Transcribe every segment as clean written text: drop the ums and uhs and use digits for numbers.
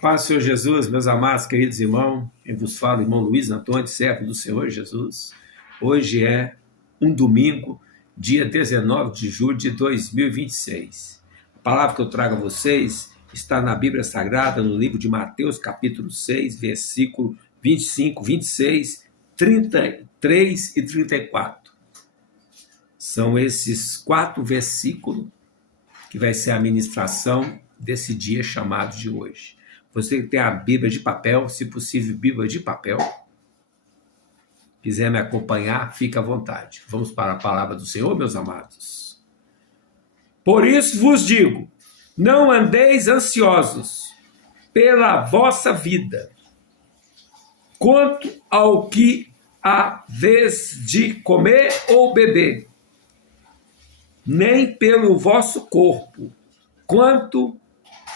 Paz do Senhor Jesus, meus amados, queridos irmãos, quem vos fala, irmão Luiz Antônio, servo do Senhor Jesus. Hoje é um domingo, dia 19 de julho de 2026. A palavra que eu trago a vocês está na Bíblia Sagrada, no livro de Mateus, capítulo 6, versículo 25, 26, 33 e 34. São esses 4 versículos que vai ser a ministração desse dia chamado de hoje. Você que tem a Bíblia de papel, se possível, Bíblia de papel, quiser me acompanhar, fique à vontade. Vamos para a palavra do Senhor, meus amados. Por isso vos digo, não andeis ansiosos pela vossa vida, quanto ao que há vez de comer ou beber, nem pelo vosso corpo, quanto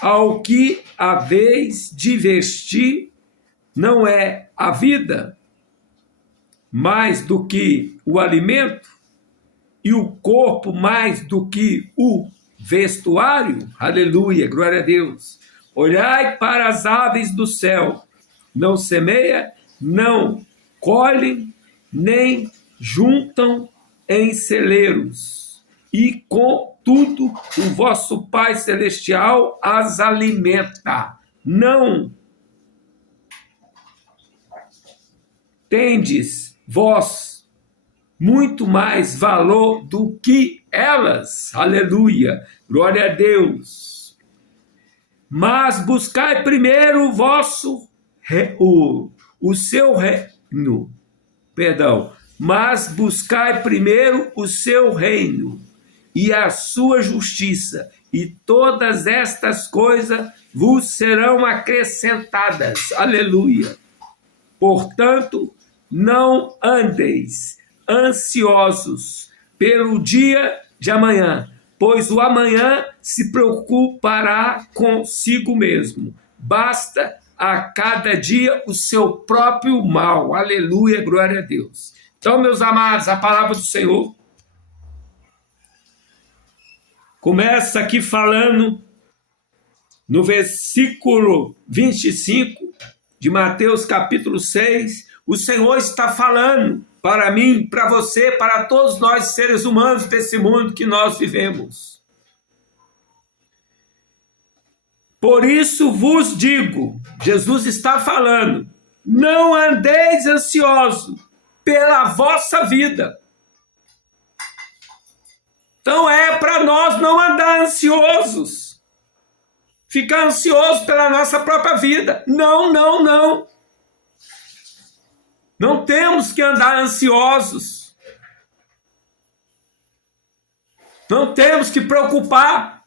ao que haveis de vestir. Não é a vida mais do que o alimento, e o corpo mais do que o vestuário? Aleluia, glória a Deus. Olhai para as aves do céu, não semeia, não colhem, nem juntam em celeiros, e contudo o vosso Pai Celestial as alimenta. Não tendes vós muito mais valor do que elas? Aleluia, glória a Deus. Mas buscai primeiro o seu reino, mas buscai primeiro o seu reino e a sua justiça, e todas estas coisas vos serão acrescentadas. Aleluia. Portanto, não andeis ansiosos pelo dia de amanhã, pois o amanhã se preocupará consigo mesmo. Basta a cada dia o seu próprio mal. Aleluia, glória a Deus. Então, meus amados, a palavra do Senhor começa aqui falando no versículo 25 de Mateus capítulo 6. O Senhor está falando para mim, para você, para todos nós seres humanos desse mundo que nós vivemos. Por isso vos digo, Jesus está falando, não andeis ansiosos pela vossa vida. Então é para nós não andar ansiosos, ficar ansioso pela nossa própria vida. Não, não, não. Não temos que andar ansiosos. Não temos que preocupar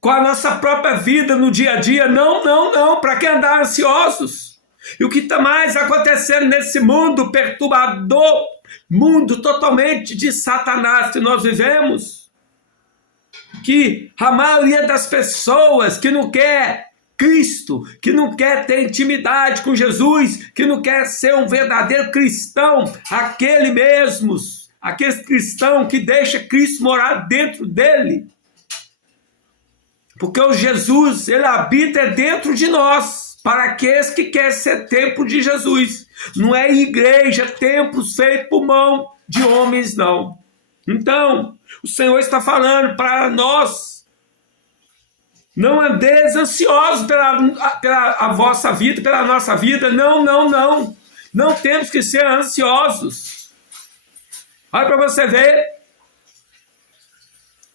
com a nossa própria vida no dia a dia. Não, não, não. Para que andar ansiosos? E o que está mais acontecendo nesse mundo perturbador, mundo totalmente de Satanás que nós vivemos? Que a maioria das pessoas que não quer Cristo, que não quer ter intimidade com Jesus, que não quer ser um verdadeiro cristão, aquele cristão que deixa Cristo morar dentro dele. Porque o Jesus, ele habita dentro de nós, para aqueles que querem ser templo de Jesus. Não é igreja, templos feitos por mão de homens, não. Então, o Senhor está falando para nós, não andeis ansiosos pela a vossa vida, pela nossa vida. Não, não, não. Não temos que ser ansiosos. Olha para você ver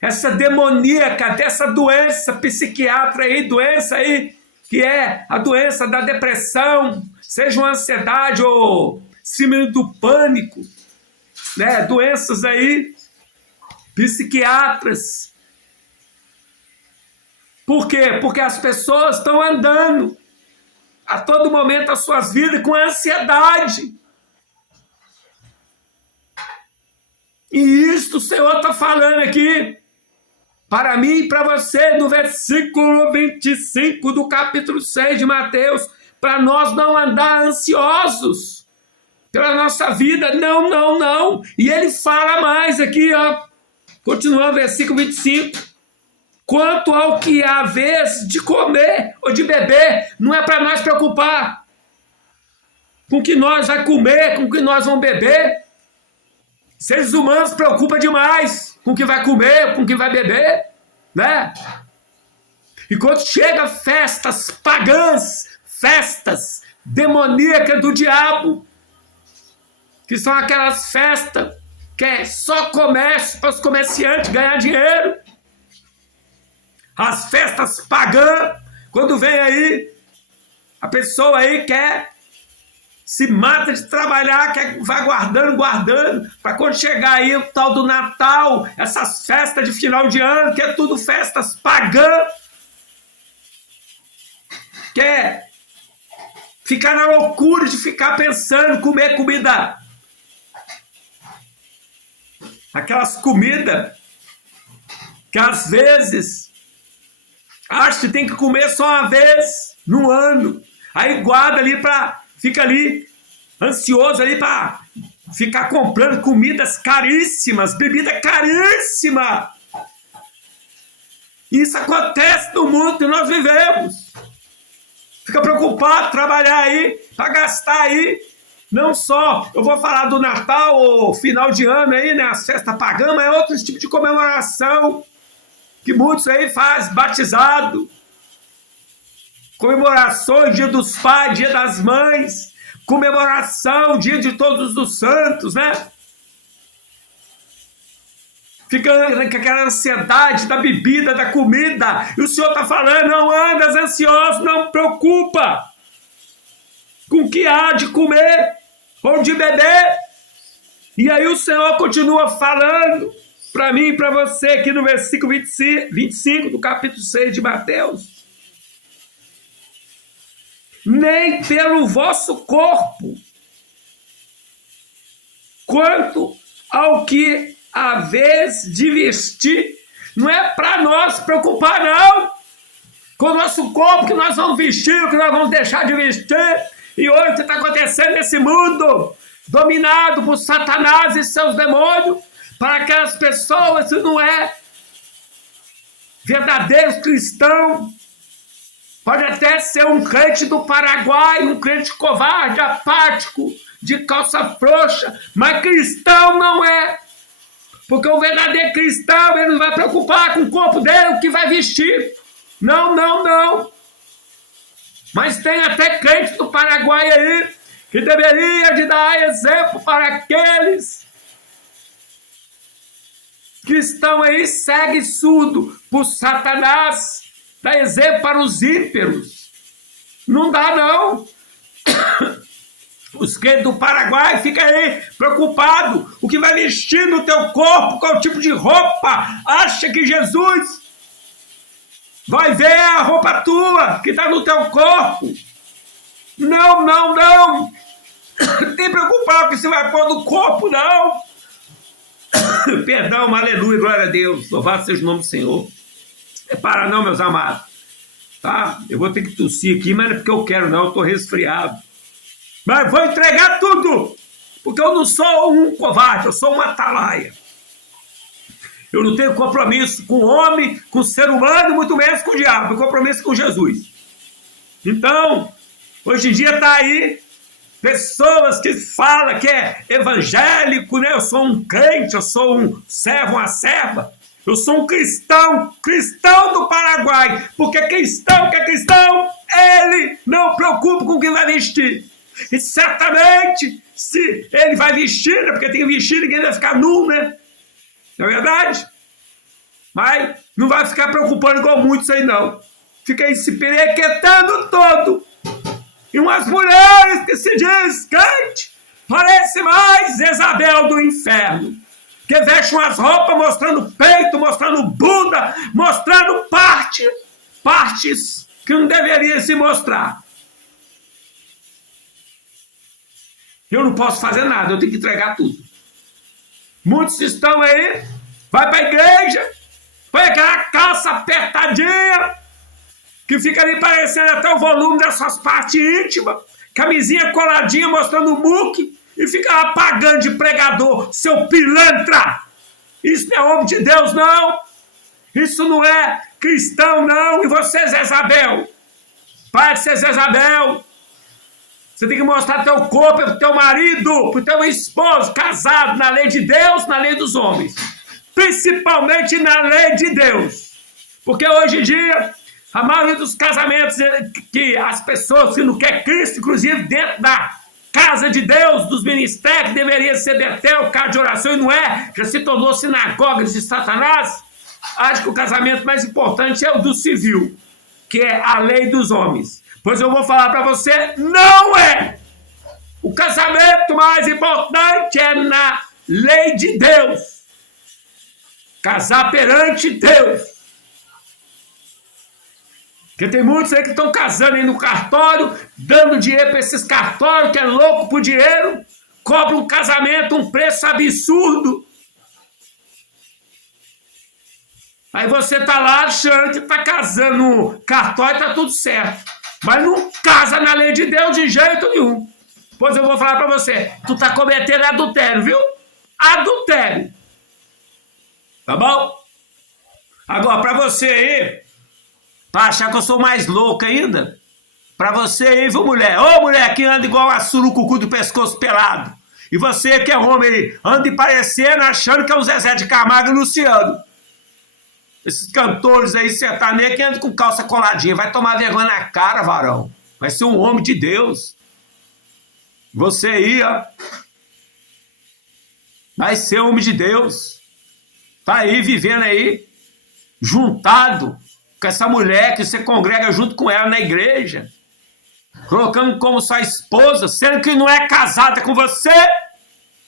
essa demoníaca, dessa doença psiquiatra aí, doença aí, que é a doença da depressão, seja uma ansiedade ou síndrome do pânico, né? Doenças aí, psiquiatras. Por quê? Porque as pessoas estão andando a todo momento as suas vidas com ansiedade. E isto o Senhor está falando aqui para mim e para você no versículo 25 do capítulo 6 de Mateus, para nós não andar ansiosos pela nossa vida. Não, não, não. E ele fala mais aqui, ó, continuando o versículo 25. quanto ao que é a vez de comer ou de beber. Não é para nós preocupar com o que nós vamos comer, com o que nós vamos beber. Seres humanos se preocupam demais com o que vai comer, com o que vai beber, né? E quando chega festas pagãs, festas demoníacas do diabo, que são aquelas festas que é só comércio para os comerciantes ganhar dinheiro. As festas pagãs, quando vem aí, a pessoa aí quer, se mata de trabalhar, quer, vai guardando, para quando chegar aí o tal do Natal, essas festas de final de ano, que é tudo festas pagãs, quer ficar na loucura de ficar pensando, comer comida, aquelas comidas que às vezes acha que tem que comer só uma vez no ano, aí guarda ali fica ali ansioso ali para ficar comprando comidas caríssimas, bebida caríssima. Isso acontece no mundo que nós vivemos. Fica preocupado, trabalhar aí, para gastar aí. Não só, eu vou falar do Natal ou final de ano aí, né? As festas pagãs, mas é outro tipo de comemoração que muitos aí fazem, batizado. Comemorações, dia dos pais, dia das mães. Comemoração, dia de todos os santos, né? Fica com aquela ansiedade da bebida, da comida. E o Senhor está falando, não andas ansioso, não preocupa com o que há de comer ou de beber. E aí o Senhor continua falando para mim e para você aqui no versículo 25 do capítulo 6 de Mateus. Nem pelo vosso corpo, quanto ao que a vez de vestir. Não é para nós preocupar, não, com o nosso corpo, que nós vamos vestir, que nós vamos deixar de vestir. E hoje o que está acontecendo nesse mundo, dominado por Satanás e seus demônios, para aquelas pessoas que não é verdadeiros cristãos. Pode até ser um crente do Paraguai, um crente covarde, apático, de calça frouxa, mas cristão não é. Porque o verdadeiro cristão, ele não vai preocupar com o corpo dele, o que vai vestir. Não, não, não. Mas tem até crente do Paraguai aí, que deveria de dar exemplo para aqueles que estão aí, segue surdo por Satanás. Dá exemplo para os ímperos. Não dá, não. Os crentes do Paraguai ficam aí preocupados. O que vai vestir no teu corpo, qual tipo de roupa. Acha que Jesus vai ver a roupa tua que está no teu corpo. Não, não, não. Não tem preocupado que você vai pôr no corpo, não. Perdão, aleluia, glória a Deus. Louvado seja o nome do Senhor. É para não, meus amados. Tá? Eu vou ter que tossir aqui, mas não é porque eu quero, não. Eu estou resfriado. Mas vou entregar tudo. Porque eu não sou um covarde, eu sou um atalaia. Eu não tenho compromisso com o homem, com o ser humano, muito menos com o diabo. Eu tenho compromisso com Jesus. Então, hoje em dia está aí pessoas que falam que é evangélico, né? Eu sou um crente, eu sou um servo, uma serva. Eu sou um cristão, cristão do Paraguai, porque cristão que é cristão, ele não preocupa com o que vai vestir. E certamente, se ele vai vestir, é porque tem que vestir, ninguém vai ficar nu, né? Não é verdade? Mas não vai ficar preocupando igual muitos aí, não. Fica aí se perequetando todo. E umas mulheres que se diz crente, parece mais Jezabel do inferno. Que veste umas roupas mostrando peito, mostrando bunda, mostrando partes que não deveriam se mostrar. Eu não posso fazer nada, eu tenho que entregar tudo. Muitos estão aí, vai para a igreja, põe aquela calça apertadinha, que fica ali parecendo até o volume das suas partes íntimas, camisinha coladinha mostrando o muque, e fica lá pagando de pregador, seu pilantra. Isso não é homem de Deus, não. Isso não é cristão, não. E você, Jezabel? Para de ser Jezabel. Você tem que mostrar teu corpo para o teu marido, para o teu esposo, casado na lei de Deus, na lei dos homens. Principalmente na lei de Deus. Porque hoje em dia, a maioria dos casamentos que as pessoas que não querem Cristo, inclusive dentro da casa de Deus, dos ministérios, que deveria ser Betel, casa de oração, e não é, já se tornou sinagoga de Satanás, acho que o casamento mais importante é o do civil, que é a lei dos homens. Pois eu vou falar para você, não é! O casamento mais importante é na lei de Deus. Casar perante Deus. Porque tem muitos aí que estão casando aí no cartório, dando dinheiro para esses cartórios, que é louco por dinheiro, cobra um casamento, um preço absurdo. Aí você tá lá achando que tá casando no cartório, tá tudo certo. Mas não casa na lei de Deus de jeito nenhum. Pois eu vou falar para você, tu tá cometendo adultério, viu? Adultério. Tá bom? Agora, para você aí, para achar que eu sou mais louco ainda, para você aí, viu, mulher? Ô, mulher que anda igual a surucucu do pescoço pelado. E você que é homem aí, anda parecendo, achando que é o Zezé de Camargo e Luciano. Esses cantores aí, sertanejos, que andam com calça coladinha. Vai tomar vergonha na cara, varão. Vai ser um homem de Deus. Você aí, ó. Vai ser homem de Deus. Tá aí, vivendo aí, juntado com essa mulher que você congrega junto com ela na igreja. Colocando como sua esposa, sendo que não é casada com você.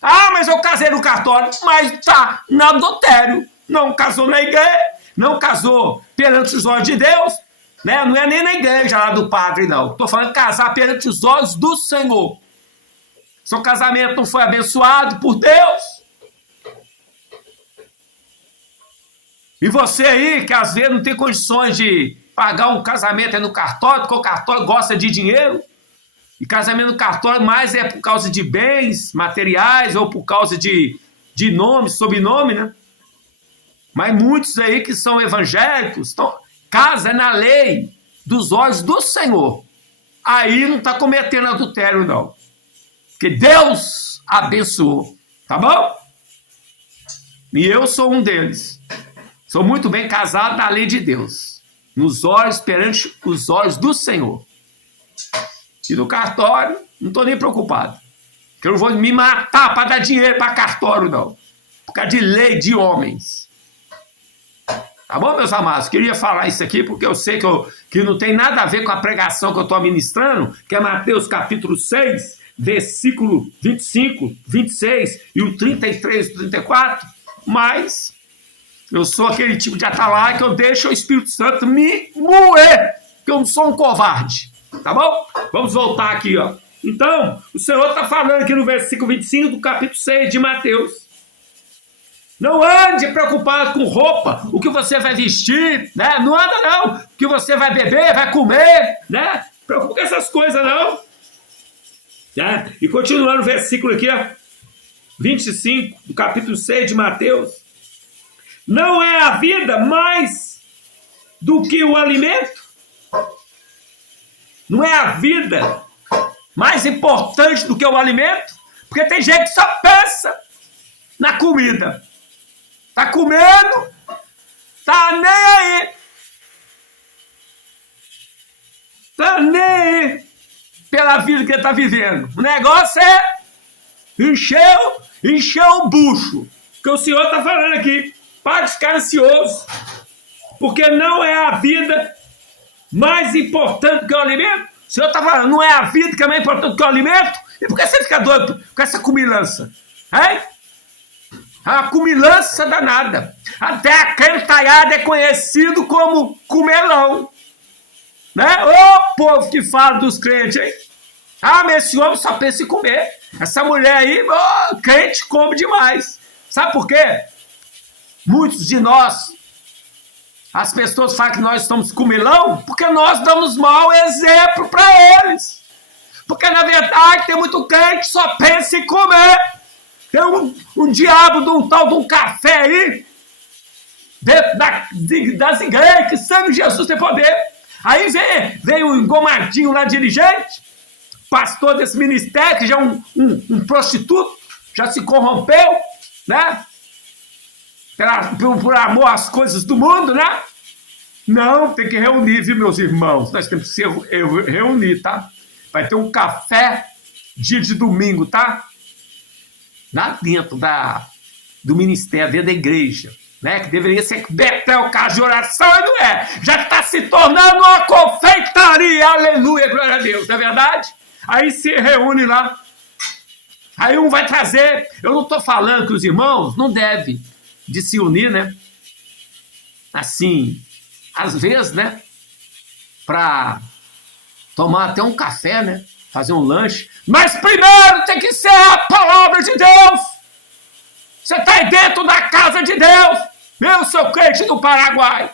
Ah, mas eu casei no cartório. Mas tá no adultério. Não casou na igreja. Não casou perante os olhos de Deus, né? Não é nem na igreja lá do padre, não. Estou falando de casar perante os olhos do Senhor. Seu casamento não foi abençoado por Deus. E você aí, que às vezes não tem condições de pagar um casamento no cartório, porque o cartório gosta de dinheiro, e casamento no cartório mais é por causa de bens materiais ou por causa de nome, sobrenome, né? Mas muitos aí que são evangélicos, casa na lei dos olhos do Senhor. Aí não está cometendo adultério, não. Porque Deus abençoou. Tá bom? E eu sou um deles. Sou muito bem casado na lei de Deus. Nos olhos, perante os olhos do Senhor. E no cartório, não estou nem preocupado. Porque eu não vou me matar para dar dinheiro para cartório, não. Por causa de lei de homens. Tá bom, meus amados? Queria falar isso aqui porque eu sei que não tem nada a ver com a pregação que eu estou ministrando, que é Mateus capítulo 6, versículo 25, 26 e o 33 e 34, mas eu sou aquele tipo de atalaia que eu deixo o Espírito Santo me moer, porque eu não sou um covarde. Tá bom? Vamos voltar aqui, ó. Então, o Senhor está falando aqui no versículo 25 do capítulo 6 de Mateus. Não ande preocupado com roupa, o que você vai vestir, né? Não anda não, o que você vai beber, vai comer, né? Preocupa com essas coisas não. Né? E continuando o versículo aqui, ó, 25 do capítulo 6 de Mateus. Não é a vida mais do que o alimento? Não é a vida mais importante do que o alimento? Porque tem gente que só pensa na comida. Tá comendo, tá nem aí. Tá nem aí pela vida que ele tá vivendo. O negócio é encher o bucho. Que o Senhor tá falando aqui. Para de ficar ansioso. Porque não é a vida mais importante que o alimento. O Senhor tá falando, não é a vida que é mais importante que o alimento? E por que você fica doido com essa comilança? Hein? A comilança danada. Até a crentaiada é conhecido como comelão. Né? Ô povo que fala dos crentes, hein? Ah, mas esse homem só pensa em comer. Essa mulher aí, crente come demais. Sabe por quê? Muitos de nós, as pessoas falam que nós estamos comilão porque nós damos mau exemplo para eles. Porque na verdade tem muito crente que só pensa em comer. Tem um diabo de um tal de um café aí, dentro das igrejas, que sangue de Jesus tem poder. Aí veio um engomadinho lá, dirigente, pastor desse ministério, que já é um prostituto, já se corrompeu, né? Por amor às coisas do mundo, né? Não, tem que reunir, viu, meus irmãos? Nós temos que se reunir, tá? Vai ter um café dia de domingo, tá? Lá dentro do ministério, dentro da igreja, né? Que deveria ser Betel, casa de oração, e não é. Já está se tornando uma confeitaria, aleluia, glória a Deus, não é verdade? Aí se reúne lá. Aí um vai trazer, eu não estou falando que os irmãos não devem de se unir, né? Assim, às vezes, né? Para tomar até um café, né? Fazer um lanche. Mas primeiro tem que ser a palavra de Deus. Você está aí dentro da casa de Deus. Meu, seu crente do Paraguai.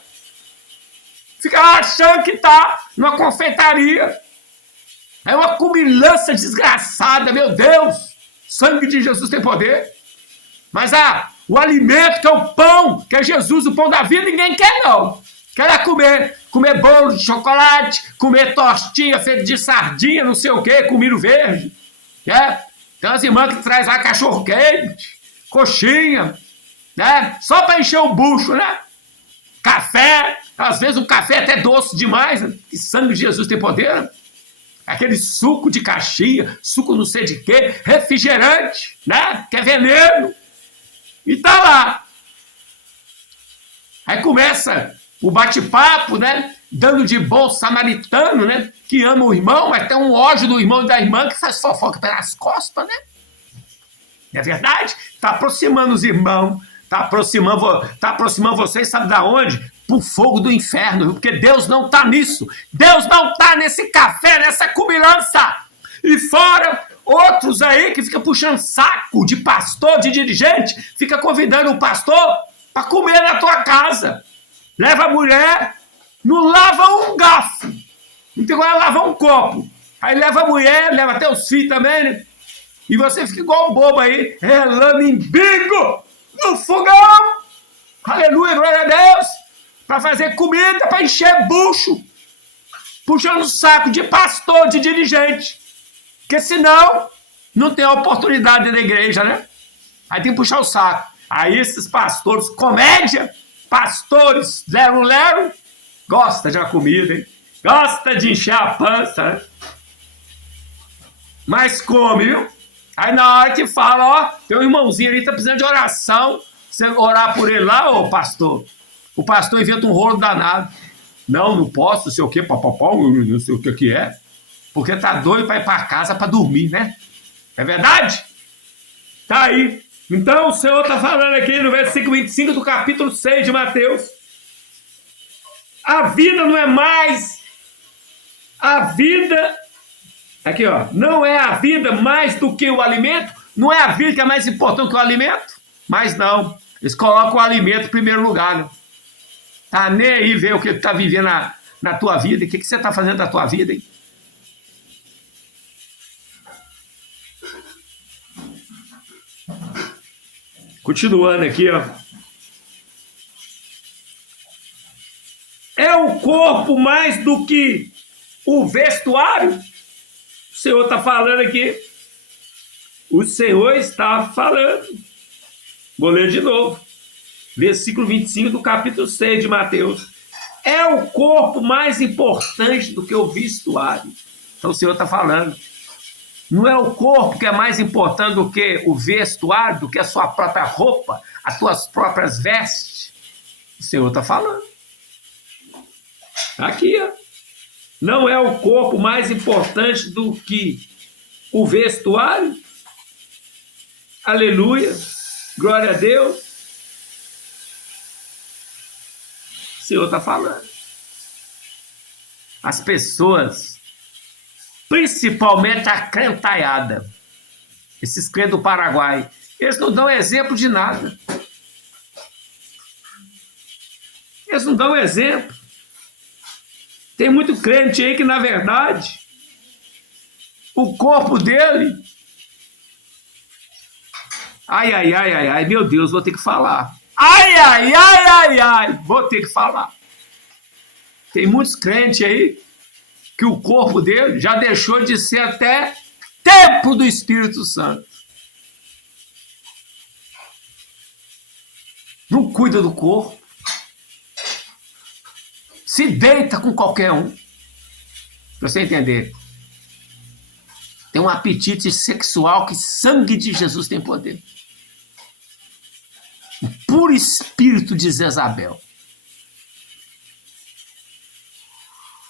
Fica lá achando que está numa confeitaria. É uma cubilância desgraçada, meu Deus. Sangue de Jesus tem poder. Mas o alimento, que é o pão, que é Jesus, o pão da vida, ninguém quer, não. Quer comer bolo de chocolate, comer tostinha feita de sardinha, não sei o quê, com milho verde. Quer? Tem umas irmãs que traz lá cachorro-quente, coxinha, né? Só para encher o bucho, né? Café, às vezes o café é até doce demais, né? Que sangue de Jesus tem poder, né? Aquele suco de caixinha, suco não sei de quê, refrigerante, né? Que é veneno. E tá lá. Aí começa o bate-papo, né? Dando de bom samaritano, né? Que ama o irmão, mas tem um ódio do irmão e da irmã que faz fofoca pelas costas, né? Não é verdade? Tá aproximando os irmãos, tá aproximando vocês, sabe da onde? Pro fogo do inferno, porque Deus não tá nisso. Deus não tá nesse café, nessa cubilança. E fora outros aí que ficam puxando saco de pastor, de dirigente, fica convidando o pastor para comer na tua casa. Leva a mulher, não lava um garfo, não tem como lavar um copo. Aí leva a mulher, leva até os filhos também, né? E você fica igual um bobo aí, relando em bico no fogão. Aleluia, glória a Deus. Para fazer comida, para encher bucho. Puxando saco de pastor, de dirigente. Porque senão, não tem oportunidade na igreja, né? Aí tem que puxar o saco. Aí esses pastores, comédia, pastores, lero-lero, gosta de uma comida, hein? Gosta de encher a pança, né? Mas come, viu? Aí na hora que fala, ó, tem um irmãozinho ali que tá precisando de oração, você orar por ele lá, ô pastor. O pastor inventa um rolo danado. Não posso, não sei o que, papapá, não sei o que é. Porque tá doido para ir para casa para dormir, né? É verdade? Tá aí. Então o Senhor tá falando aqui no versículo 25 do capítulo 6 de Mateus. A vida não é mais... A vida... Aqui, ó. Não é a vida mais do que o alimento? Não é a vida que é mais importante que o alimento? Mas não. Eles colocam o alimento em primeiro lugar, né? Tá nem aí ver o que tá vivendo na tua vida. O que você tá fazendo da tua vida, hein? Continuando aqui, ó. É o corpo mais do que o vestuário? O Senhor está falando aqui. O Senhor está falando. Vou ler de novo. Versículo 25 do capítulo 6 de Mateus. É o corpo mais importante do que o vestuário. Então o Senhor está falando. Não é o corpo que é mais importante do que o vestuário, do que a sua própria roupa, as tuas próprias vestes. O Senhor está falando. Aqui, ó. Não é o corpo mais importante do que o vestuário? Aleluia. Glória a Deus. O Senhor está falando. As pessoas, principalmente a crentaiada, esses crentes do Paraguai, eles não dão exemplo de nada. Eles não dão exemplo. Tem muito crente aí que, na verdade, o corpo dele... Ai, meu Deus, vou ter que falar. Ai, ai, ai, ai, ai. Vou ter que falar. Tem muitos crentes aí que o corpo dele já deixou de ser até templo do Espírito Santo. Não cuida do corpo. Se deita com qualquer um. Pra você entender. Tem um apetite sexual que sangue de Jesus tem poder. O puro espírito de Jezabel.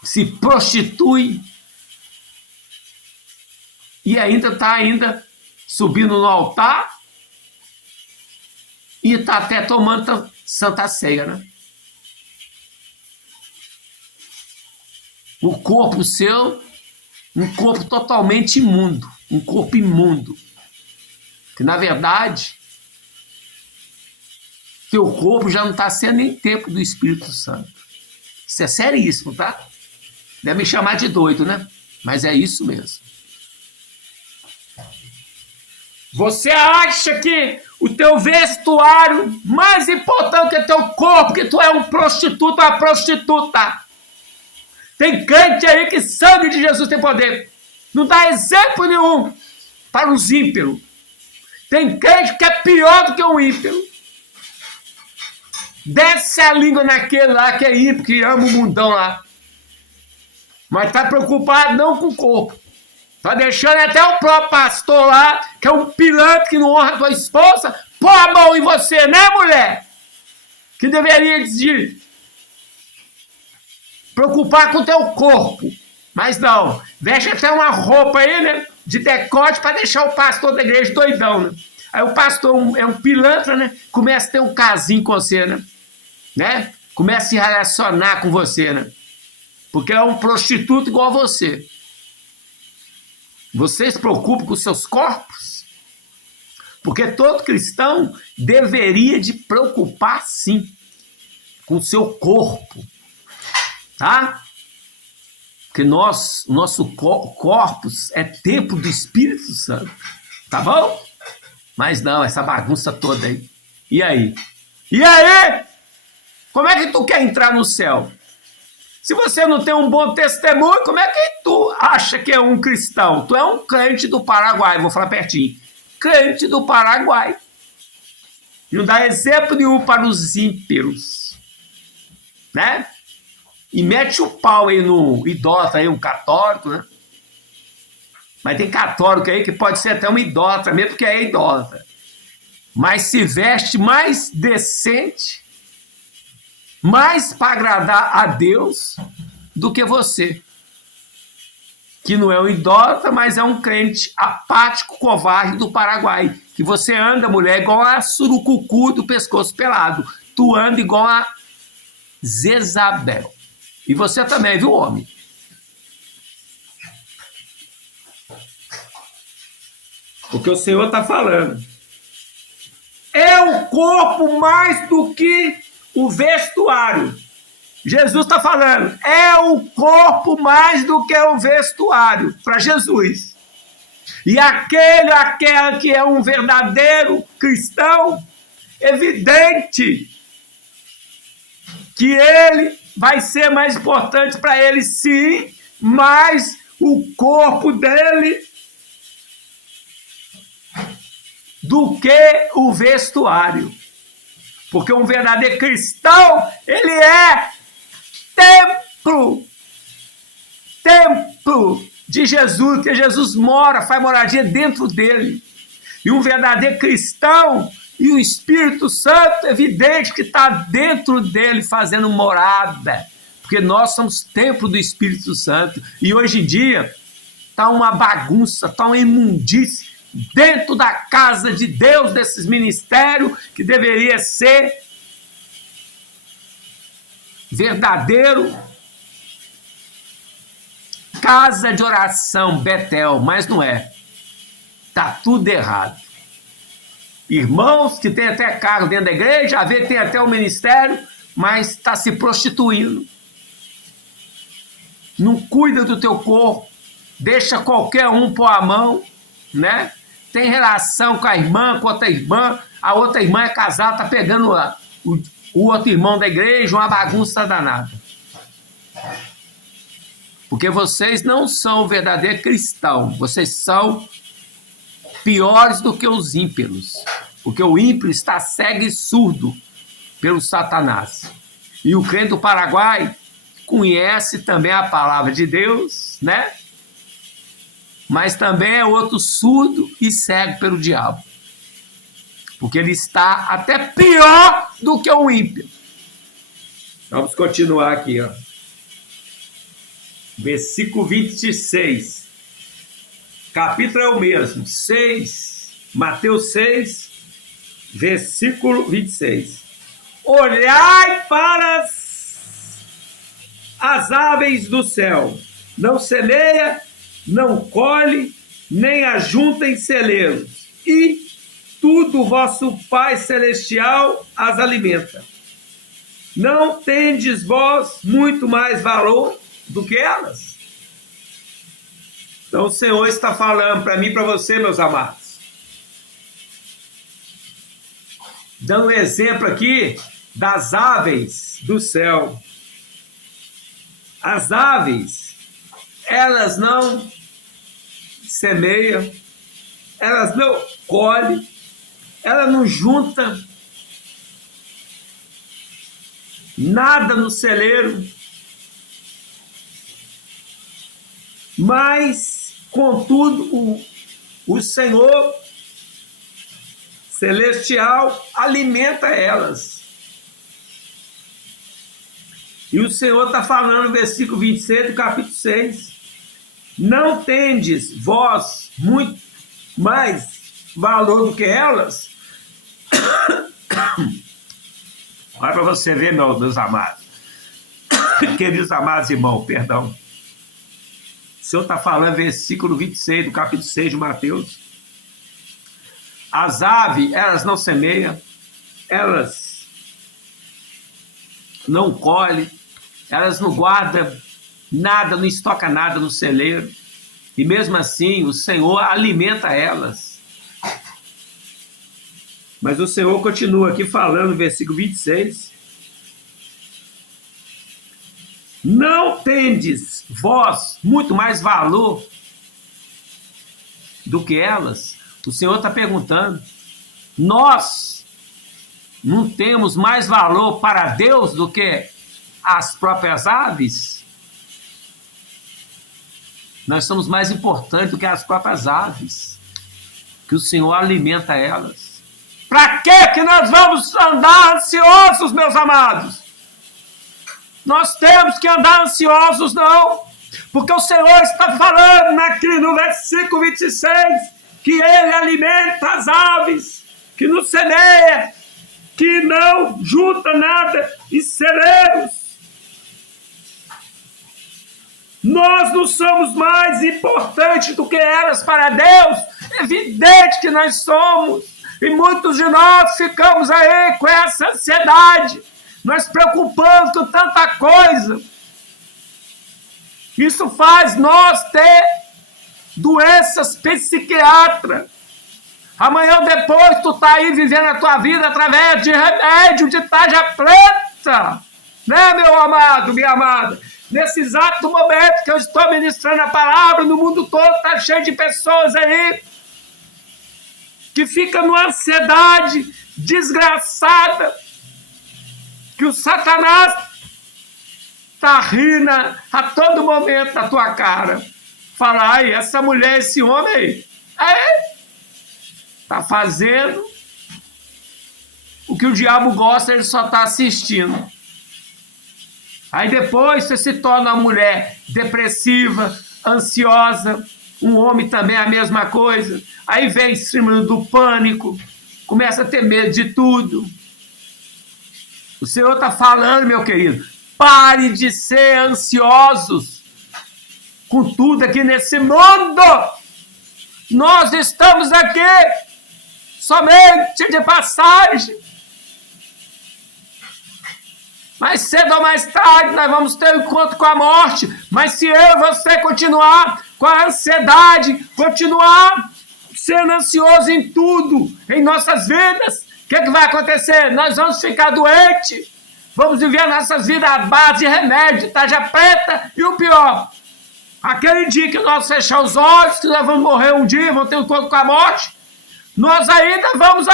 Se prostitui e ainda está subindo no altar e está até tomando Santa Ceia, né? O corpo seu, um corpo totalmente imundo, um corpo imundo, que na verdade teu corpo já não está sendo nem templo do Espírito Santo. Isso é seríssimo, tá? Deve me chamar de doido, né? Mas é isso mesmo. Você acha que o teu vestuário mais importante é teu corpo, que tu é um prostituto ou uma prostituta? Tem crente aí que sangue de Jesus tem poder. Não dá exemplo nenhum para os ímpios. Tem crente que é pior do que um ímpio. Desce a língua naquele lá que é ímpio, que ama o mundão lá. Mas está preocupado não com o corpo. Está deixando até o próprio pastor lá, que é um pilantra que não honra a tua esposa, pôr a mão em você, né, mulher? Que deveria se preocupar com o teu corpo. Mas não, veste até uma roupa aí, né, de decote para deixar o pastor da igreja doidão, né? Aí o pastor é um pilantra, né? Começa a ter um casinho com você, né? Começa a se relacionar com você, né? Porque é um prostituto igual a você. Você se preocupa com os seus corpos? Porque todo cristão deveria de preocupar, sim, com o seu corpo. Tá? Porque nosso corpos é templo do Espírito Santo. Tá bom? Mas não, essa bagunça toda aí. E aí? E aí? Como é que tu quer entrar no céu? Se você não tem um bom testemunho, como é que tu acha que é um cristão? Tu é um crente do Paraguai, vou falar pertinho. Crente do Paraguai. Não dá exemplo nenhum para os ímpios. Né? E mete o pau aí no idólatra, aí, um católico, né? Mas tem católico aí que pode ser até um idólatra, mesmo que é idólatra. Mas se veste mais decente, mais para agradar a Deus do que você. Que não é um idólatra, mas é um crente apático, covarde do Paraguai. Que você anda, mulher, igual a surucucu do pescoço pelado. Tu anda igual a Jezabel. E você também, viu, homem? O que o Senhor está falando. É o corpo mais do que o vestuário. Jesus está falando. É o corpo mais do que o vestuário. Para Jesus. E aquela que é um verdadeiro cristão, evidente que ele vai ser mais importante para ele, sim, mas o corpo dele do que o vestuário. Porque um verdadeiro cristão, ele é templo de Jesus, que Jesus mora, faz moradia dentro dele. E um verdadeiro cristão, e o Espírito Santo, evidente que está dentro dele fazendo morada, porque nós somos templo do Espírito Santo, e hoje em dia está uma bagunça, está uma imundície dentro da casa de Deus, desses ministérios, que deveria ser verdadeiro casa de oração, Betel, mas não é. Está tudo errado. Irmãos que tem até cargo dentro da igreja, às vezes tem até o ministério, mas está se prostituindo. Não cuida do teu corpo, deixa qualquer um pôr a mão, né? tem relação com a irmã, com outra irmã, a outra irmã é casada, está pegando o outro irmão da igreja, uma bagunça danada. Porque vocês não são verdadeiros cristãos, vocês são piores do que os ímpios, porque o ímpio está cego e surdo pelo Satanás. E o crente do Paraguai conhece também a palavra de Deus, né? Mas também é outro surdo e cego pelo diabo. Porque ele está até pior do que o ímpio. Vamos continuar aqui, ó. Versículo 26. Capítulo é o mesmo. 6. Mateus 6, versículo 26. Olhai para as aves do céu. Não semeia, não colhe, nem ajunta em celeiros. E tudo vosso Pai Celestial as alimenta. Não tendes vós muito mais valor do que elas? Então o Senhor está falando para mim e para você, meus amados. Dando um exemplo aqui das aves do céu. As aves, elas não semeiam, elas não colhem, elas não juntam nada no celeiro, mas, contudo, o Senhor Celestial alimenta elas. E o Senhor está falando no versículo 26 do capítulo 6. Não tendes vós muito mais valor do que elas? Olha para você ver, meus amados. Queridos amados irmãos, perdão. O Senhor está falando versículo 26 do capítulo 6 de Mateus. As aves, elas não semeiam, elas não colhem, elas não guardam nada, não estoca nada no celeiro. E mesmo assim, o Senhor alimenta elas. Mas o Senhor continua aqui falando no versículo 26. Não tendes vós muito mais valor do que elas? O Senhor está perguntando. Nós não temos mais valor para Deus do que as próprias aves? Nós somos mais importantes do que as próprias aves, que o Senhor alimenta elas. Para que nós vamos andar ansiosos, meus amados? Nós temos que andar ansiosos, não, porque o Senhor está falando aqui no versículo 26 que Ele alimenta as aves, que não semeia, que não junta nada em celeiros. Nós não somos mais importantes do que elas para Deus. É evidente que nós somos. E muitos de nós ficamos aí com essa ansiedade. Nós preocupamos com tanta coisa. Isso faz nós ter doenças psiquiátricas. Amanhã ou depois tu tá aí vivendo a tua vida através de remédio de tarja preta. Né, meu amado, minha amada? Nesse exato momento que eu estou ministrando a palavra, no mundo todo está cheio de pessoas aí que ficam numa ansiedade desgraçada, que o Satanás está rindo a todo momento na tua cara. Fala, ai, essa mulher, esse homem aí, está fazendo o que o diabo gosta, ele só está assistindo. Aí depois você se torna uma mulher depressiva, ansiosa, um homem também é a mesma coisa. Aí vem síndrome do pânico, começa a ter medo de tudo. O Senhor está falando, meu querido, pare de ser ansiosos com tudo aqui nesse mundo. Nós estamos aqui somente de passagem. Mais cedo ou mais tarde nós vamos ter um encontro com a morte. Mas se eu e você continuar com a ansiedade, continuar sendo ansioso em tudo, em nossas vidas, o que vai acontecer? Nós vamos ficar doentes, vamos viver nossas vidas à base de remédio, tarja preta, e o pior, aquele dia que nós fechar os olhos, que nós vamos morrer um dia, vamos ter um encontro com a morte, nós vamos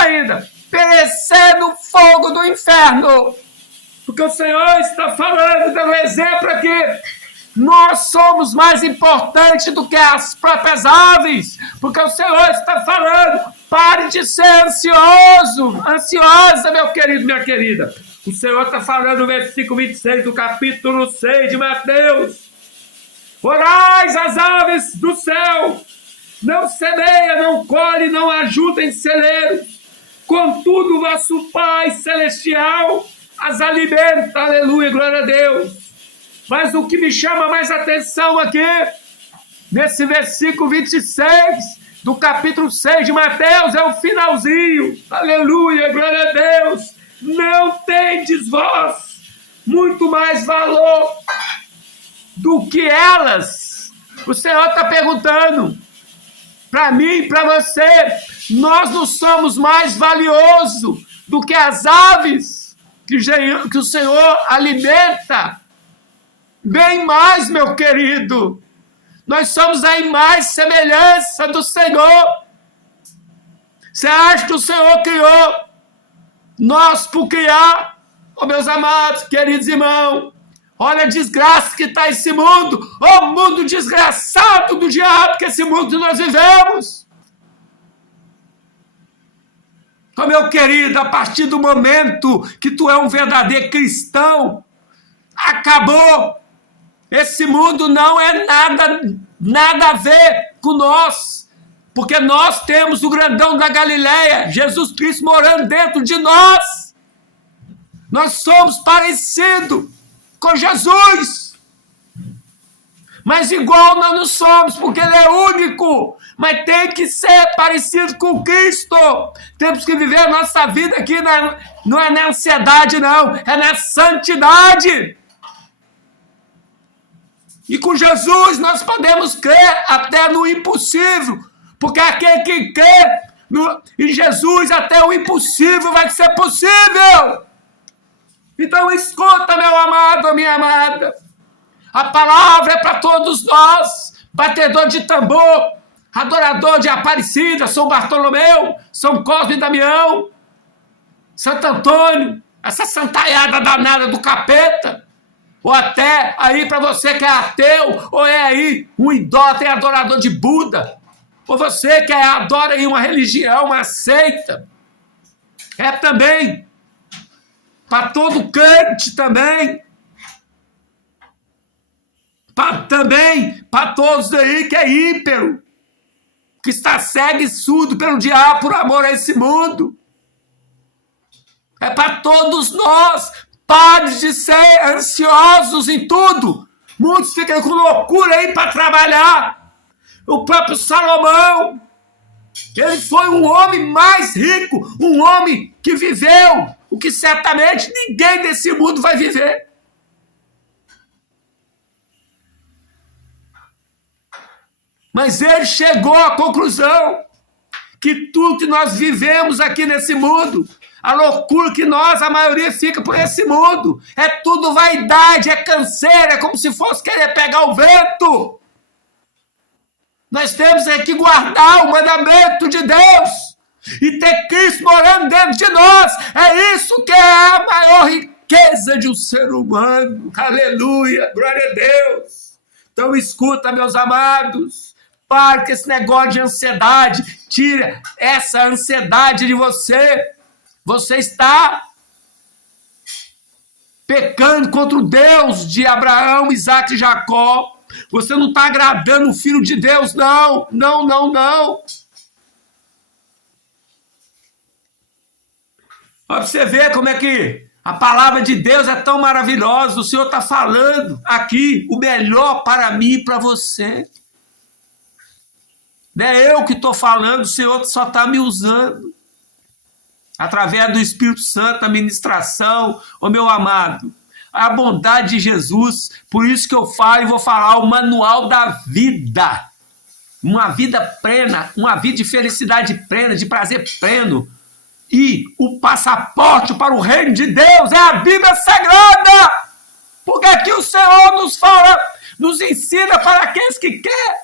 perecer no fogo do inferno. Porque o Senhor está falando, dando exemplo aqui. Nós somos mais importantes do que as próprias aves. Porque o Senhor está falando, pare de ser ansioso. Ansiosa, meu querido, minha querida. O Senhor está falando no versículo 26 do capítulo 6 de Mateus. Orais as aves do céu, não semeia, não colhe, não ajuda em celeiros. Contudo, vosso Pai Celestial as alimenta, aleluia, glória a Deus. Mas o que me chama mais atenção aqui, nesse versículo 26 do capítulo 6 de Mateus, é o finalzinho, aleluia, glória a Deus. Não tendes vós muito mais valor do que elas? O Senhor está perguntando para mim e para você, nós não somos mais valiosos do que as aves que o Senhor alimenta? Bem mais, meu querido, nós somos a imagem e semelhança do Senhor. Você acha que o Senhor criou nós por criar? Oh, meus amados, queridos irmãos, olha a desgraça que está esse mundo, o mundo desgraçado do diabo, que esse mundo que nós vivemos. Oh, meu querido, a partir do momento que tu é um verdadeiro cristão, acabou. Esse mundo não é nada a ver com nós, porque nós temos o grandão da Galileia, Jesus Cristo morando dentro de nós. Nós somos parecidos com Jesus, mas igual nós não somos, porque Ele é único, mas tem que ser parecido com Cristo. Temos que viver a nossa vida aqui, não é na ansiedade não, é na santidade. E com Jesus nós podemos crer até no impossível, porque aquele que crê em Jesus, até o impossível vai ser possível. Então escuta, meu amado, minha amada, a palavra é para todos nós, batedor de tambor, adorador de Aparecida, São Bartolomeu, São Cosme e Damião, Santo Antônio, essa santaiada danada do capeta, ou até aí para você que é ateu, ou é aí um idólatra e adorador de Buda, ou você que adora aí uma religião, uma seita, é também para todo crente também, para todos aí que é ímpero, que está cego e surdo pelo diabo por amor a esse mundo. É para todos nós. Pare de ser ansiosos em tudo. Muitos ficam com loucura aí para trabalhar. O próprio Salomão, ele foi um homem mais rico, um homem que viveu o que certamente ninguém desse mundo vai viver. Mas ele chegou à conclusão que tudo que nós vivemos aqui nesse mundo, a loucura que a maioria fica por esse mundo, é tudo vaidade, é canseira, é como se fosse querer pegar o vento. Nós temos que guardar o mandamento de Deus e ter Cristo morando dentro de nós. É isso que é a maior riqueza de um ser humano. Aleluia, glória a Deus. Então escuta, meus amados, pare com esse negócio de ansiedade, tira essa ansiedade de você. Você está pecando contra o Deus de Abraão, Isaac e Jacó. Você não está agradando o Filho de Deus, não. Não, não, não. Olha para você ver como é que a palavra de Deus é tão maravilhosa. O Senhor está falando aqui o melhor para mim e para você. Não é eu que estou falando, o Senhor só está me usando. Através do Espírito Santo, a ministração, ô meu amado, a bondade de Jesus, por isso que eu falo e vou falar o manual da vida. uma vida plena, uma vida de felicidade plena, de prazer pleno. E o passaporte para o reino de Deus é a Bíblia Sagrada. Porque aqui o Senhor nos fala, nos ensina para aqueles que querem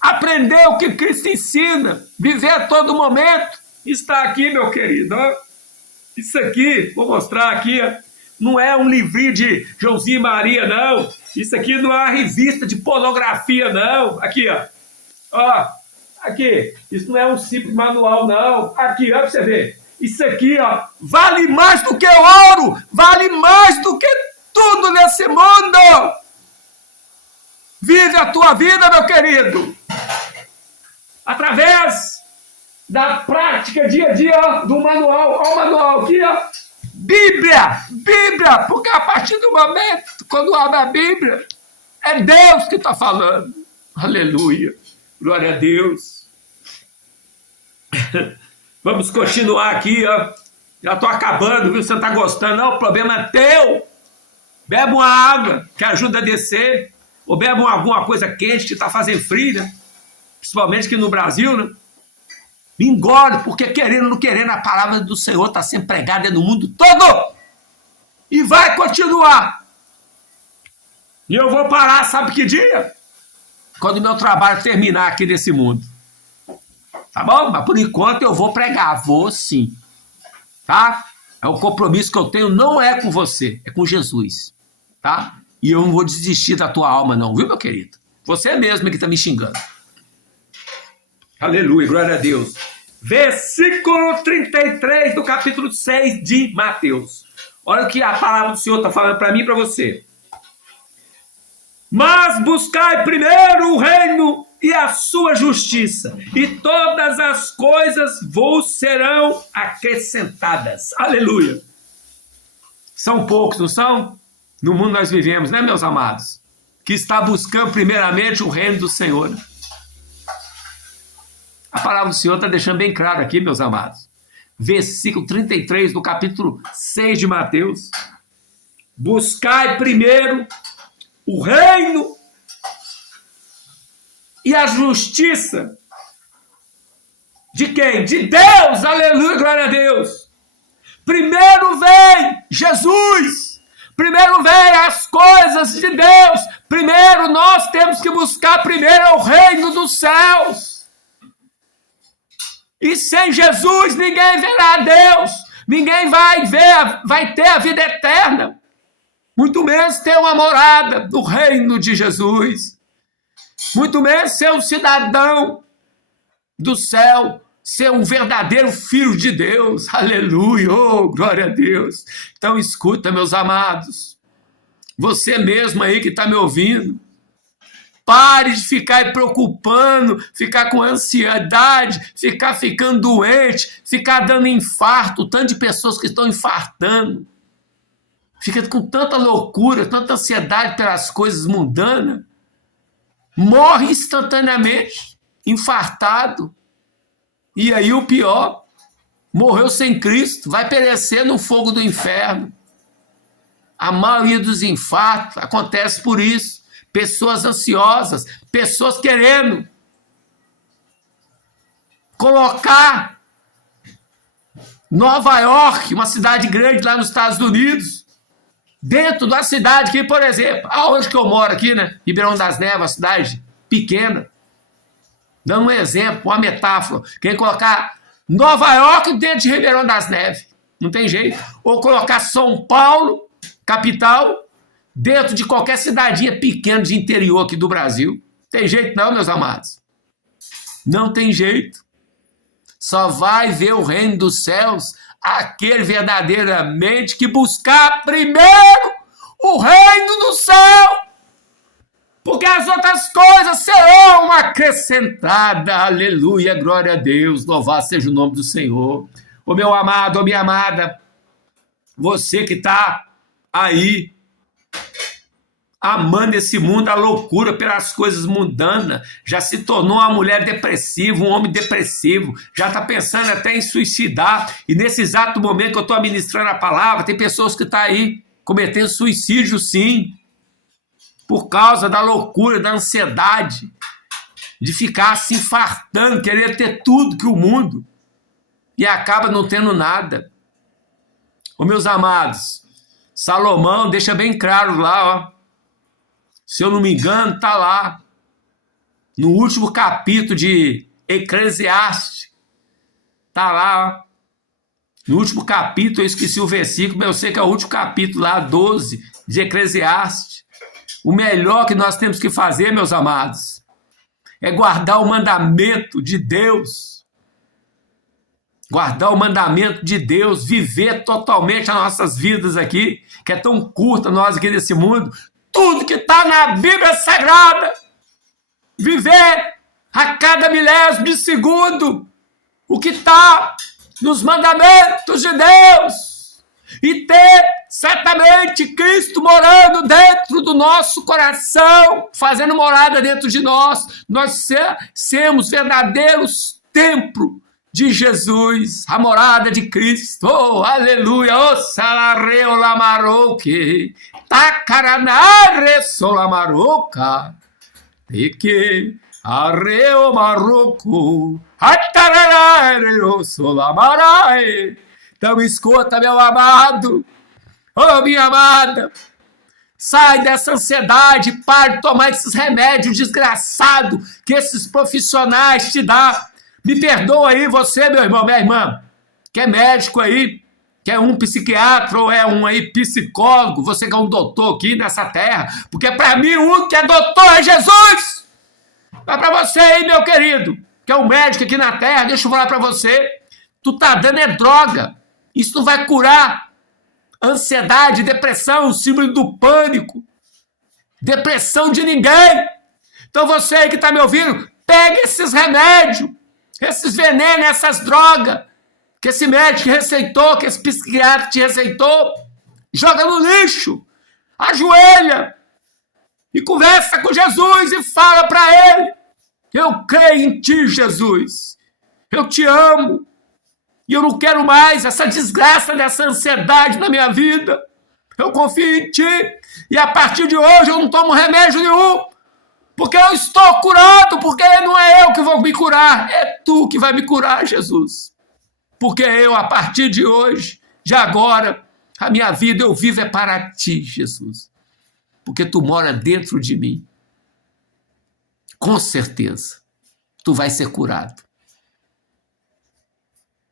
aprender o que Cristo ensina, viver a todo momento. Está aqui, meu querido. Isso aqui, vou mostrar aqui, não é um livrinho de Joãozinho e Maria, não. Isso aqui não é uma revista de pornografia, não. Aqui, ó. Aqui. Isso não é um simples manual, não. Aqui, ó, pra você ver. Isso aqui, ó, vale mais do que ouro. Vale mais do que tudo nesse mundo. Vive a tua vida, meu querido. Através da prática dia a dia do manual. Ó o manual aqui, ó. Bíblia, porque a partir do momento, quando abre a Bíblia, é Deus que está falando. Aleluia, glória a Deus. Vamos continuar aqui, ó. Já estou acabando, viu? Você não está gostando, não? O problema é teu. Bebe uma água que ajuda a descer, ou bebe alguma coisa quente que está fazendo frio, né? Principalmente aqui no Brasil, né? Engole, porque querendo ou não querendo, a palavra do Senhor está sendo pregada no mundo todo. E vai continuar. E eu vou parar, sabe que dia? Quando o meu trabalho terminar aqui nesse mundo. Tá bom? Mas por enquanto eu vou pregar. Vou sim. Tá? É o compromisso que eu tenho, não é com você, é com Jesus. Tá? E eu não vou desistir da tua alma não, viu, meu querido? Você mesmo que está me xingando. Aleluia, glória a Deus. Versículo 33 do capítulo 6 de Mateus. Olha o que a palavra do Senhor está falando para mim e para você. Mas buscai primeiro o reino e a sua justiça, e todas as coisas vos serão acrescentadas. Aleluia. São poucos, não são? No mundo nós vivemos, né, meus amados? Que está buscando primeiramente o reino do Senhor. A palavra do Senhor está deixando bem claro aqui, meus amados. Versículo 33 do capítulo 6 de Mateus. Buscai primeiro o reino e a justiça. De quem? De Deus! Aleluia, glória a Deus! Primeiro vem Jesus! Primeiro vem as coisas de Deus! Primeiro nós temos que buscar primeiro o reino dos céus! E sem Jesus ninguém verá a Deus, ninguém vai ter a vida eterna, muito menos ter uma morada do reino de Jesus, muito menos ser um cidadão do céu, ser um verdadeiro filho de Deus. Aleluia, oh, glória a Deus. Então escuta, meus amados, você mesmo aí que está me ouvindo, pare de ficar preocupando, ficar com ansiedade, ficar ficando doente, ficar dando infarto, tanto de pessoas que estão infartando. Fica com tanta loucura, tanta ansiedade pelas coisas mundanas. Morre instantaneamente, infartado. E aí o pior, morreu sem Cristo, vai perecer no fogo do inferno. A maioria dos infartos acontece por isso. Pessoas ansiosas, pessoas querendo colocar Nova York, uma cidade grande lá nos Estados Unidos, dentro da cidade que, por exemplo, aonde que eu moro aqui, né? Ribeirão das Neves, uma cidade pequena. Dando um exemplo, uma metáfora. Quem colocar Nova York dentro de Ribeirão das Neves, não tem jeito. Ou colocar São Paulo, capital, dentro de qualquer cidadinha pequena de interior aqui do Brasil. Tem jeito não, meus amados? Não tem jeito. Só vai ver o reino dos céus aquele verdadeiramente que buscar primeiro o reino do céu. Porque as outras coisas serão acrescentadas. Aleluia, glória a Deus. Louvado seja o nome do Senhor. Ô meu amado, ô minha amada, você que está aí amando esse mundo, a loucura pelas coisas mundanas, já se tornou uma mulher depressiva, um homem depressivo, já está pensando até em suicidar, e nesse exato momento que eu estou ministrando a palavra, tem pessoas que estão aí cometendo suicídio sim, por causa da loucura, da ansiedade, de ficar se infartando, querer ter tudo que o mundo, e acaba não tendo nada. Ô, meus amados, Salomão deixa bem claro lá, ó. Se eu não me engano, está lá, no último capítulo de Eclesiastes, está lá, ó. No último capítulo, eu esqueci o versículo, mas eu sei que é o último capítulo lá, 12, de Eclesiastes. O melhor que nós temos que fazer, meus amados, é guardar o mandamento de Deus. Guardar o mandamento de Deus, viver totalmente as nossas vidas aqui, que é tão curta nós aqui nesse mundo. Tudo que está na Bíblia Sagrada. Viver a cada milésimo de segundo o que está nos mandamentos de Deus. E ter certamente Cristo morando dentro do nosso coração, fazendo morada dentro de nós. Nós sermos verdadeiros templos de Jesus, a morada de Cristo. Oh, aleluia! Oh, salareo lamaroque, tacaranare solamaroca, que arreo marroco, atararare solamarae. Então escuta, meu amado, oh, minha amada, sai dessa ansiedade, pare de tomar esses remédios desgraçados que esses profissionais te dão. Me perdoa aí você, meu irmão, minha irmã, que é médico aí, que é um psiquiatra ou é um aí psicólogo, você que é um doutor aqui nessa terra, porque para mim o único que é doutor é Jesus. Mas para você aí, meu querido, que é um médico aqui na terra, deixa eu falar para você, tu tá dando é droga. Isso não vai curar ansiedade, depressão, síndrome do pânico, depressão de ninguém. Então você aí que tá me ouvindo, pega esses remédios, esses venenos, essas drogas que esse médico receitou, que esse psiquiatra te receitou, joga no lixo, ajoelha e conversa com Jesus e fala para ele: eu creio em ti, Jesus, eu te amo e eu não quero mais essa desgraça dessa ansiedade na minha vida, eu confio em ti e a partir de hoje eu não tomo remédio nenhum, porque eu estou curado, porque não é eu que vou me curar, é tu que vai me curar, Jesus. Porque eu, a partir de hoje, de agora, a minha vida eu vivo é para ti, Jesus. Porque tu mora dentro de mim. Com certeza, tu vai ser curado.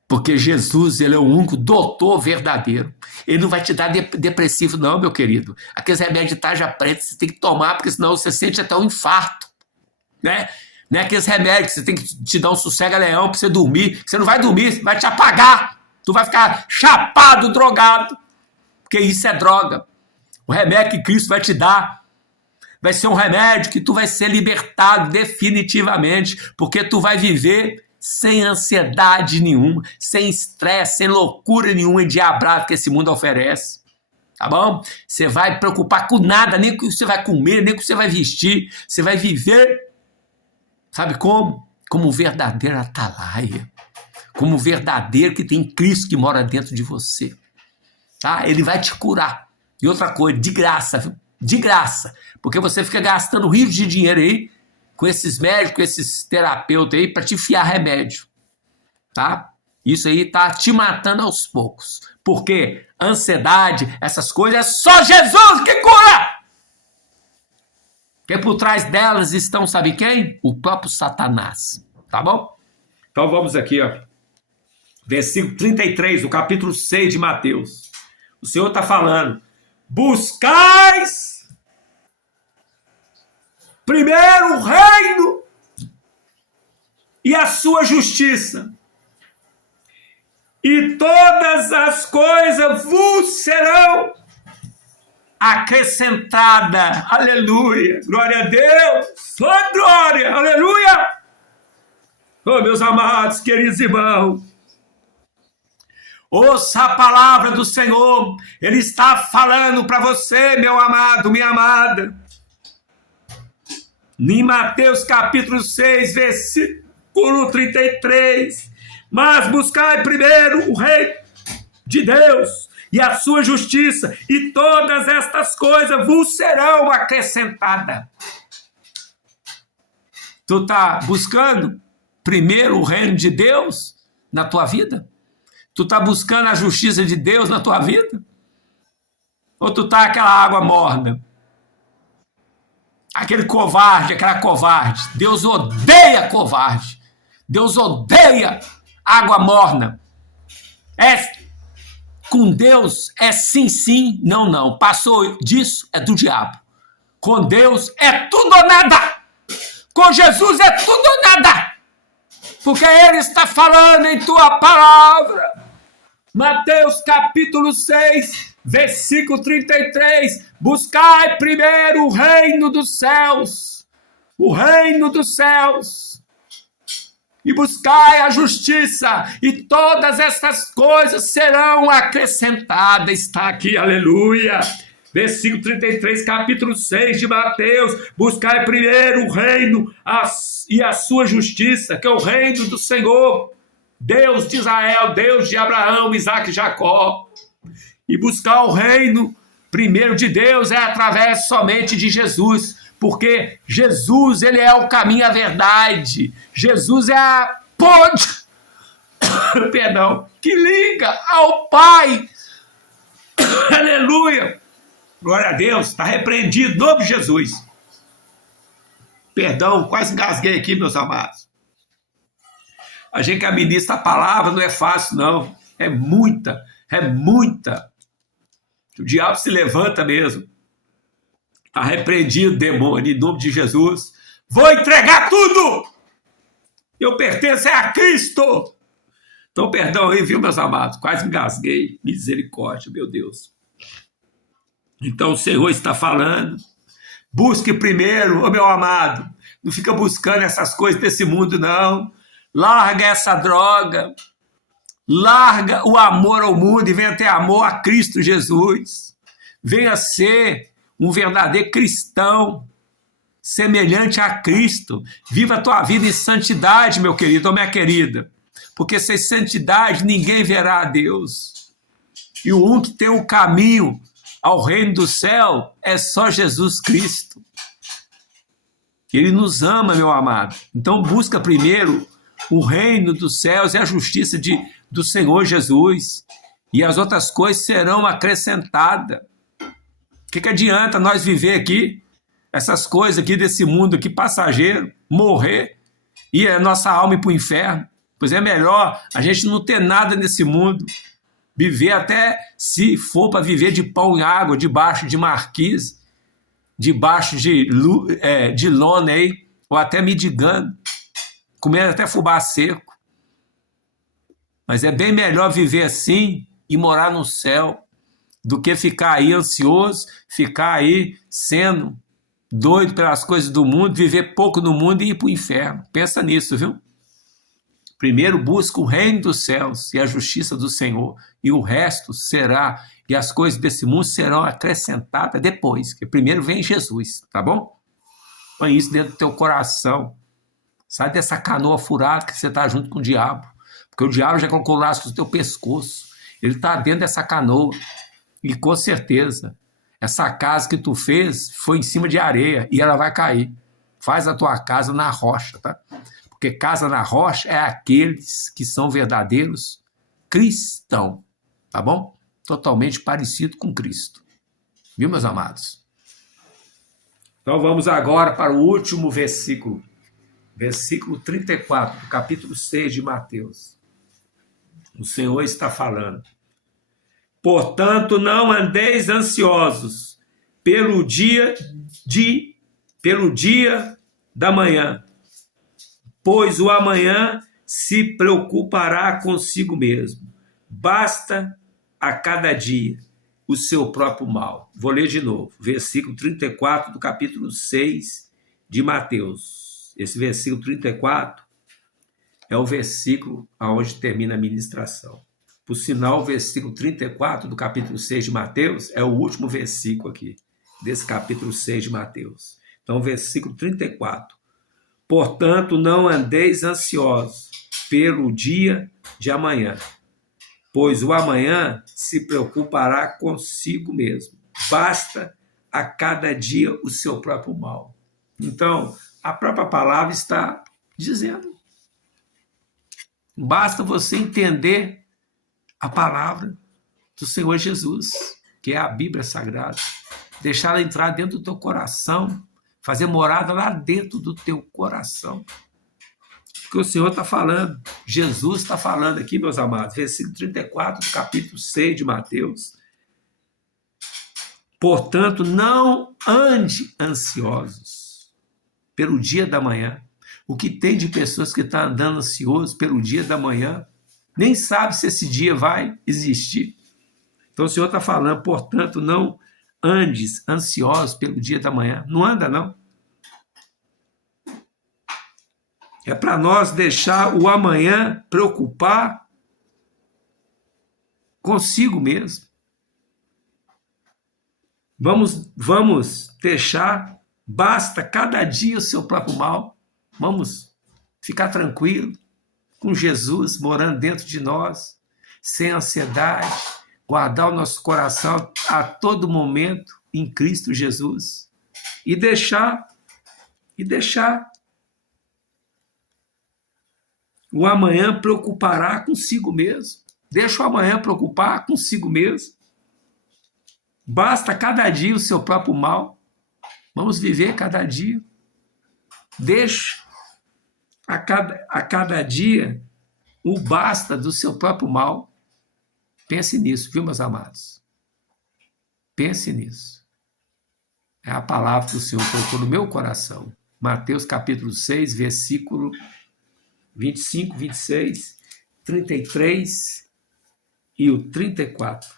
Porque Jesus, ele é o único doutor verdadeiro. Ele não vai te dar depressivo não, meu querido. Aqueles remédios de tarja preta você tem que tomar, porque senão você sente até um infarto. Né? Não é aqueles remédios que você tem que te dar um sossega-leão para você dormir. Você não vai dormir, vai te apagar. Tu vai ficar chapado, drogado. Porque isso é droga. O remédio que Cristo vai te dar vai ser um remédio que tu vai ser libertado definitivamente, porque tu vai viver sem ansiedade nenhuma, sem estresse, sem loucura nenhuma endiabrada que esse mundo oferece. Tá bom? Você vai preocupar com nada, nem com o que você vai comer, nem com o que você vai vestir. Você vai viver, sabe como? Como um verdadeiro atalaia. Como um verdadeiro que tem Cristo que mora dentro de você. Tá? Ele vai te curar. E outra coisa, de graça, viu? De graça. Porque você fica gastando rios de dinheiro aí com esses médicos, com esses terapeutas aí, para te enfiar remédio, tá? Isso aí tá te matando aos poucos. Porque ansiedade, essas coisas, é só Jesus que cura! Porque por trás delas estão, sabe quem? O próprio Satanás, tá bom? Então vamos aqui, ó. Versículo 33, do capítulo 6 de Mateus. O Senhor está falando: buscais primeiro o reino e a sua justiça, e todas as coisas vos serão acrescentadas. Aleluia, glória a Deus, oh glória, aleluia. Oh, meus amados, queridos irmãos, ouça a palavra do Senhor. Ele está falando para você, meu amado, minha amada. Em Mateus capítulo 6, versículo 33. Mas buscai primeiro o reino de Deus e a sua justiça, e todas estas coisas vos serão acrescentadas. Tu está buscando primeiro o reino de Deus na tua vida? Tu está buscando a justiça de Deus na tua vida? Ou tu está aquela água morna? Aquele covarde, aquela covarde. Deus odeia covarde. Deus odeia água morna. Com Deus é sim, sim, não, não. Passou disso, é do diabo. Com Deus é tudo ou nada. Com Jesus é tudo ou nada. Porque Ele está falando em tua palavra. Mateus capítulo 6, versículo 33. Buscai primeiro o reino dos céus. O reino dos céus. E buscai a justiça, e todas essas coisas serão acrescentadas. Está aqui, aleluia. Versículo 33, capítulo 6 de Mateus. Buscai primeiro o reino e a sua justiça, que é o reino do Senhor, Deus de Israel, Deus de Abraão, Isaque e Jacó. E buscar o reino primeiro de Deus é através somente de Jesus. Porque Jesus, Ele é o caminho à verdade. Jesus é a ponte, perdão, que liga ao Pai. Aleluia. Glória a Deus. Está repreendido em nome de Jesus. Perdão, quase engasguei aqui, meus amados. A gente que administra a palavra não é fácil, não. É muita, é muita. O diabo se levanta mesmo. Está repreendido, demônio, em nome de Jesus. Vou entregar tudo. Eu pertenço a Cristo. Então, perdão aí, viu, meus amados? Quase engasguei. Misericórdia, meu Deus. Então, o Senhor está falando. Busque primeiro, ô meu amado. Não fica buscando essas coisas desse mundo, não. Larga essa droga. Larga o amor ao mundo e venha ter amor a Cristo Jesus. Venha ser um verdadeiro cristão, semelhante a Cristo. Viva a tua vida em santidade, meu querido ou minha querida, porque sem santidade ninguém verá a Deus. E o único que tem o caminho ao reino do céu é só Jesus Cristo. Ele nos ama, meu amado. Então busca primeiro o reino dos céus e a justiça do Senhor Jesus, e as outras coisas serão acrescentadas. O que adianta nós viver aqui, essas coisas aqui desse mundo aqui passageiro, morrer e a nossa alma ir para o inferno? Pois é melhor a gente não ter nada nesse mundo, viver até se for para viver de pão e água, debaixo de marquise, debaixo de lona aí, ou até mendigando, comendo até fubá seco. Mas é bem melhor viver assim e morar no céu, do que ficar aí ansioso, ficar aí sendo doido pelas coisas do mundo, viver pouco no mundo e ir para o inferno. Pensa nisso, viu? Primeiro busca o reino dos céus e a justiça do Senhor, e o resto será, e as coisas desse mundo serão acrescentadas depois, que primeiro vem Jesus, tá bom? Põe isso dentro do teu coração. Sai dessa canoa furada que você está junto com o diabo, porque o diabo já colocou o laço no teu pescoço, ele está dentro dessa canoa. E com certeza, essa casa que tu fez foi em cima de areia e ela vai cair. Faz a tua casa na rocha, tá? Porque casa na rocha é aqueles que são verdadeiros cristãos, tá bom? Totalmente parecido com Cristo. Viu, meus amados? Então vamos agora para o último versículo. Versículo 34, do capítulo 6 de Mateus. O Senhor está falando. Portanto, não andeis ansiosos pelo dia da manhã, pois o amanhã se preocupará consigo mesmo. Basta a cada dia o seu próprio mal. Vou ler de novo, versículo 34 do capítulo 6 de Mateus. Esse versículo 34 é o versículo onde termina a ministração. Por sinal, o versículo 34 do capítulo 6 de Mateus é o último versículo aqui, desse capítulo 6 de Mateus. Então, versículo 34. Portanto, não andeis ansiosos pelo dia de amanhã, pois o amanhã se preocupará consigo mesmo. Basta a cada dia o seu próprio mal. Então, a própria palavra está dizendo. Basta você entender a palavra do Senhor Jesus, que é a Bíblia Sagrada. Deixar ela entrar dentro do teu coração, fazer morada lá dentro do teu coração. Porque o Senhor está falando, Jesus está falando aqui, meus amados, versículo 34 do capítulo 6 de Mateus. Portanto, não ande ansiosos pelo dia da manhã. O que tem de pessoas que estão andando ansiosos pelo dia da manhã, nem sabe se esse dia vai existir. Então o Senhor está falando, portanto, não andes ansiosos pelo dia da manhã. Não anda, não. É para nós deixar o amanhã preocupar consigo mesmo. Vamos deixar, basta cada dia o seu próprio mal. Vamos ficar tranquilo com Jesus morando dentro de nós, sem ansiedade, guardar o nosso coração a todo momento em Cristo Jesus e deixar o amanhã preocupará consigo mesmo. Deixa o amanhã preocupar consigo mesmo. Basta cada dia o seu próprio mal. Vamos viver cada dia. Deixa a cada dia o basta do seu próprio mal. Pense nisso, viu, meus amados? Pense nisso. É a palavra que o Senhor colocou no meu coração. Mateus capítulo 6, versículo 25, 26, 33 e o 34.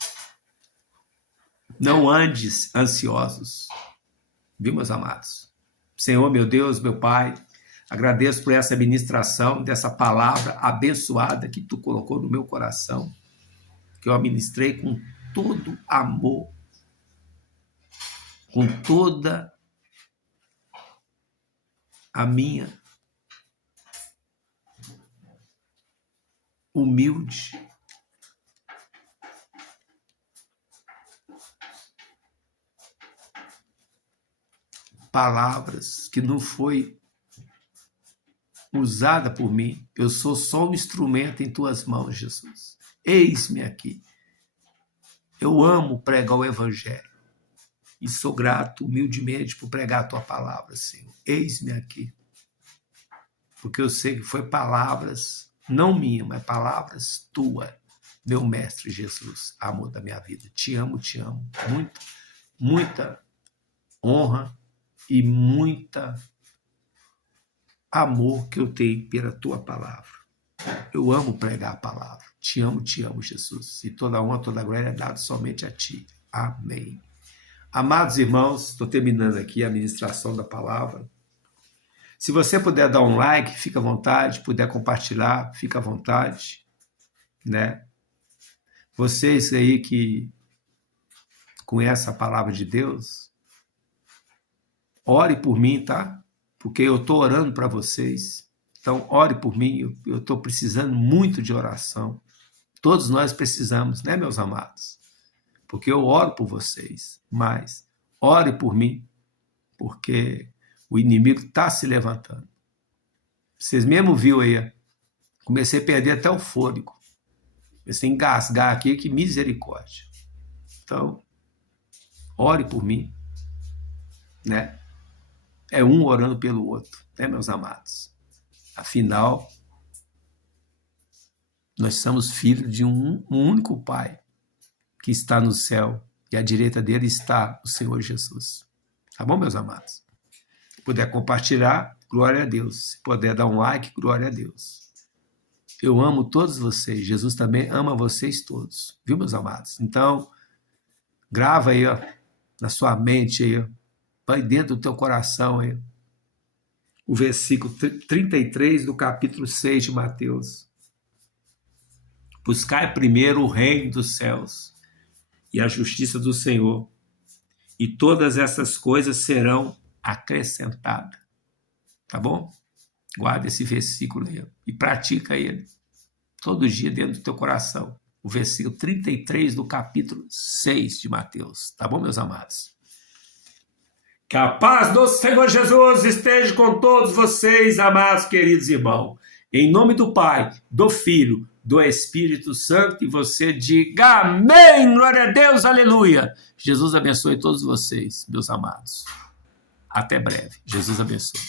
Não andes ansiosos, viu, meus amados? Senhor, meu Deus, meu Pai, agradeço por essa ministração, dessa palavra abençoada que Tu colocou no meu coração, que eu administrei com todo amor, com toda a minha humilde palavras que não foi usada por mim. Eu sou só um instrumento em Tuas mãos, Jesus. Eis-me aqui. Eu amo pregar o Evangelho e sou grato humildemente por pregar a Tua palavra, Senhor. Eis-me aqui. Porque eu sei que foi palavras, não minha, mas palavras Tua, meu Mestre Jesus, amor da minha vida. Te amo, te amo. Muita honra e muita amor que eu tenho pela Tua palavra. Eu amo pregar a palavra. Te amo, Jesus. E toda honra, toda glória é dada somente a Ti. Amém. Amados irmãos, estou terminando aqui a ministração da palavra. Se você puder dar um like, fica à vontade. Puder compartilhar, fica à vontade. Né? Vocês aí que conhecem a palavra de Deus, ore por mim, tá? Porque eu estou orando para vocês. Então, ore por mim. Eu estou precisando muito de oração. Todos nós precisamos, né, meus amados? Porque eu oro por vocês. Mas ore por mim, porque o inimigo está se levantando. Vocês mesmo viram aí. Comecei a perder até o fôlego. Comecei a engasgar aqui, que misericórdia. Então, ore por mim, né? É um orando pelo outro, né, meus amados? Afinal, nós somos filhos de um único Pai que está no céu e à direita dele está o Senhor Jesus. Tá bom, meus amados? Se puder compartilhar, glória a Deus. Se puder dar um like, glória a Deus. Eu amo todos vocês. Jesus também ama vocês todos. Viu, meus amados? Então, grava aí, ó, na sua mente aí, ó. Vai dentro do teu coração aí. O versículo 33 do capítulo 6 de Mateus. Buscai primeiro o reino dos céus e a justiça do Senhor, e todas essas coisas serão acrescentadas. Tá bom? Guarda esse versículo aí e pratica ele todo dia dentro do teu coração. o versículo 33 do capítulo 6 de Mateus. Tá bom, meus amados? Que a paz do Senhor Jesus esteja com todos vocês, amados queridos irmãos. Em nome do Pai, do Filho, do Espírito Santo, e você diga amém, glória a Deus, aleluia. Jesus abençoe todos vocês, meus amados. Até breve. Jesus abençoe.